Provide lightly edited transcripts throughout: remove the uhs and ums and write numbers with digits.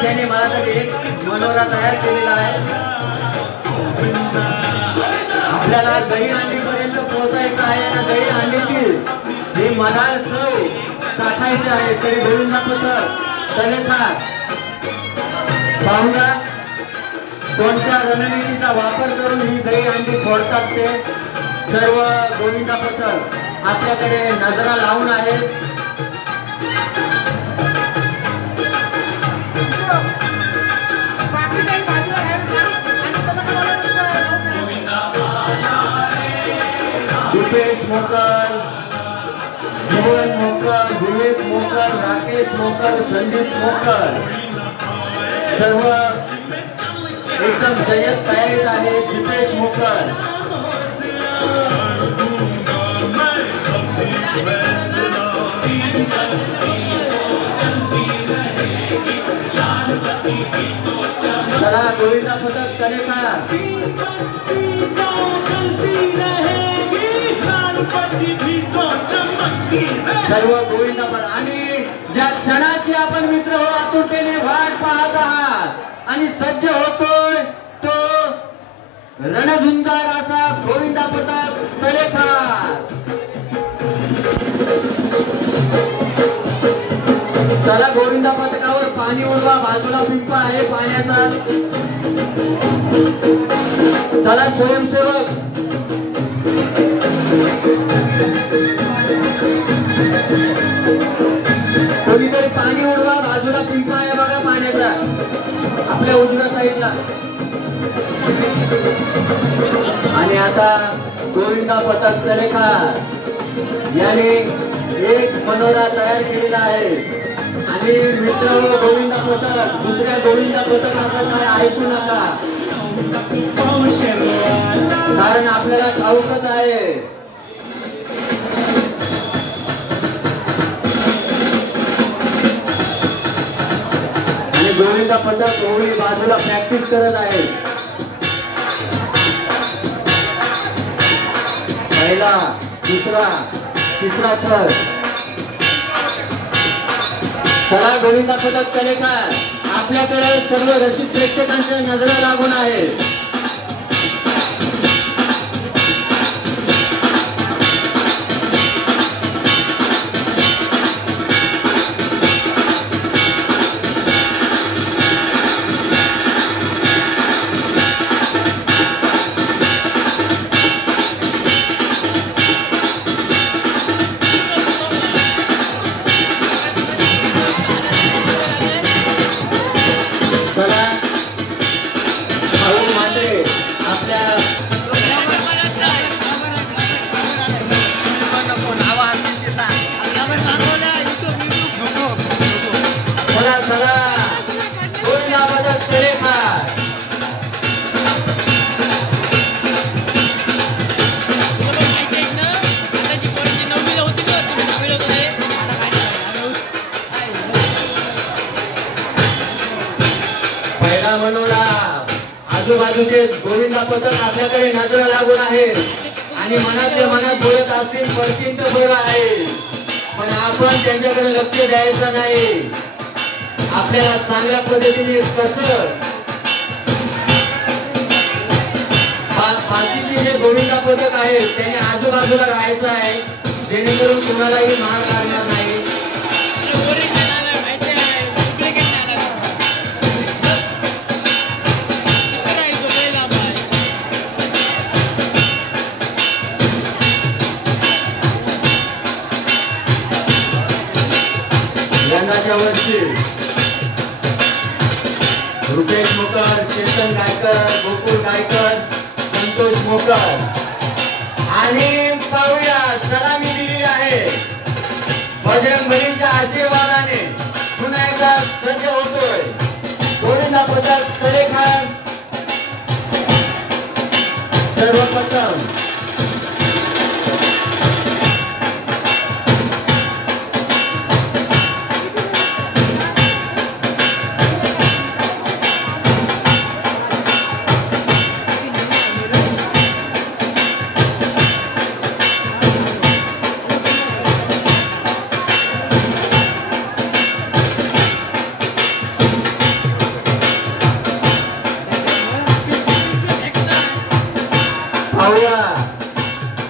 ज्याने मला तर एक मनोरा तयार केलेला आहे. आपल्याला दहीहंडीपर्यंत पोहोचायचं आहे आणि दहीहंडीतील ही मनाल चव चाखायची आहे. तरी गोविंदा पथक तलेखार पाहुणा कोणत्या रणनीतीचा वापर करून ही दहीहंडी फोडतात ते सर्व गोविंदा पथक आपल्याकडे नजरा लावून आहेत. दीपेश मोकर, जीवन मोकर, विवेक मोकर, राकेश मोकर, संदीप मोकर सर्व एकदम जय्यत तयारीत आहे. दीपेश मोकर चला गोविंदा पथक तलेखार सर्व गोविंदा पथक आणि ज्या क्षणाची आपण मित्र हो आतुरतेने वाट पाहत आहात आणि सज्ज होतोय तो रणझुंजार असा गोविंदा पथक तलेखार. चला गोविंदा पथकावर पाणी उडवा. बाजूला पिंपा आहे पाण्याचा. चला स्वयंसेवक कोणीतरी पाणी उडवा. बाजूला पिंपा आहे बघा पाण्याचा आपल्या उजव्या साईडला. आणि आता गोविंदा पथक तलेखार याने एक मनोरा तयार केलेला आहे. आणि मित्र गोविंदा पथक दुसऱ्या गोविंदा पथकाचा काय ऐकू नका कारण आपल्याला ठाऊकच आहे. आणि गोविंदा पथक ओळी बाजूला प्रॅक्टिस करत आहे. पहिला दुसरा तिसरा थर. चला गोविंदा पथक तलेखार आपल्याकडे सर्व रसिक प्रेक्षकांच्या नजरा लागून आहे. आजूबाजूचे गोविंदा पथक आपल्याकडे नजर लागून आहे आणि मनातल्या मनात बोलत असतील पडतील तर बरं आहे पण आपण त्यांच्याकडे लक्ष द्यायचं नाही. आपल्याला चांगल्या पद्धतीने कसं बाकीचे जे गोविंदा पथक आहेत त्यांनी आजूबाजूला राहायचं आहे जेणेकरून कुणालाही मार लागणार नाही. यंदाच्या वर्षी रुपेश मोकर, चेतन गायकर, गोकुळ गायकर, संतोष मोकर आणि पाहूया सलामी दिलेली आहे. बजरंगबलीच्या आशीर्वादाने पुन्हा एकदा सज्ज होतोय गोविंदा पथक तलेखार. सर्वप्रथम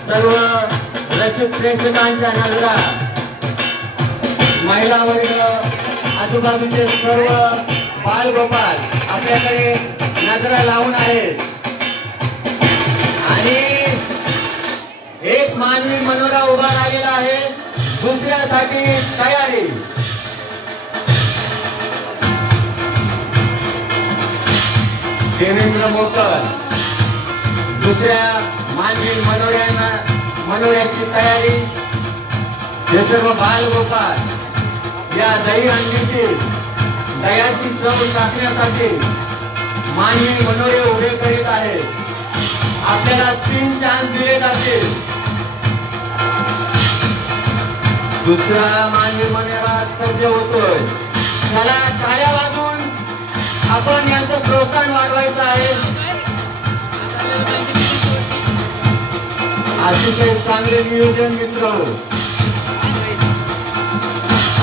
सर्व रसिक प्रेक्षकांच्या नजरा, महिला वर्ग, आजूबाजूचे सर्व बालगोपाल आपल्याकडे नजरा लावून आहेत आणि एक मानवी मनोरा उभा राहिलेला आहे दुसऱ्यासाठी तयारी. देवेंद्र मोकर दुसऱ्या मानवी मनोऱ्याची तयारी. हे सर्व बालगोपाल या दही अंडीतील दह्याची चव चाखण्यासाठी मानवी मनोरे उभे करीत आहेत. आपल्याला 3 चान्स दिले जातील. दुसरा मानवी मनोरा सज्ज होतोय. त्याला टाळ्या वाजवून आपण यांचं प्रोत्साहन वाढवायचं आहे. अतिशय चांगले नियोजन मित्र.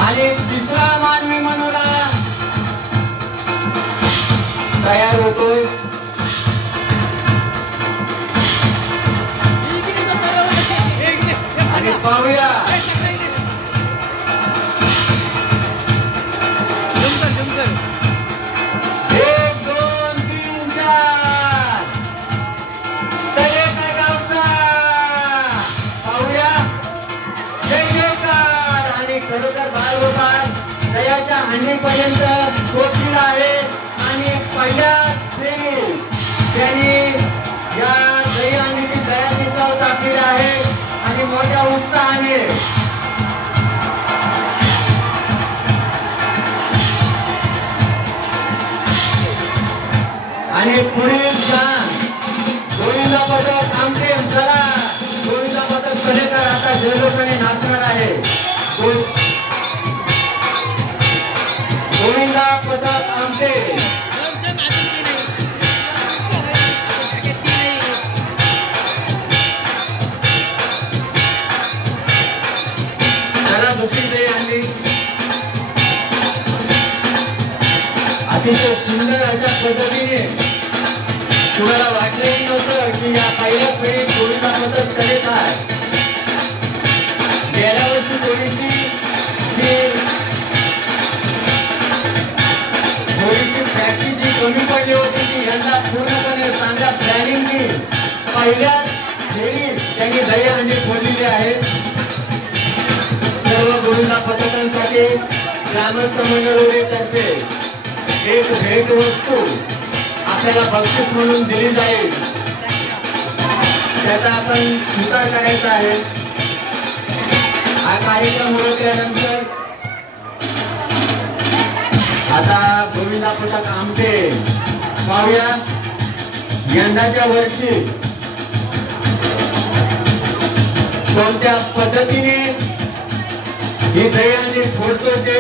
आणि तिसरा मानवी मनोरा तयार होतोय. आणि पाहूया खरोखर बालगोपाल दह्याच्या हंडीपर्यंत पोहोचलेला आहे आणि पहिल्या फेरीत त्यांनी या दही हंडीची दह्याची चव चाखलेली आहे आणि मोठ्या उत्साहाने आणि पुढील गोविंदा पदक आमचे चला गोविंदा पदक कलेकर आता जल्लोषाने नाचणार आहे. गोविंदा पदक आमचे त्याला दुसरी आणली. अतिशय सुंदर अशा पद्धतीने तुम्हाला वाटलंही नव्हतं की या पहिल्या फेरीत गोविंदा पदक कलेत आहे. गेल्या वर्षी थोडीशी प्रॅक्टिस जी कमी पडली होती ती यंदा पूर्णपणे चांगल्या प्लॅनिंगनी पहिल्या फेरीत त्यांनी दही हंडी फोडलेली आहे. सर्व गोविंदा पथकांसाठी ग्रामस्थ मंडळातर्फे एक भेटवस्तू आपल्याला बक्षीस म्हणून दिली जाईल. त्याचा आपण स्वीकार करायचा आहे. हा कार्यक्रम उरकल्यानंतर आता गोविंदा पथक आमचे पाहूया यंदाच्या वर्षी कोणत्या पद्धतीने ही दही हंडी फोडतो ते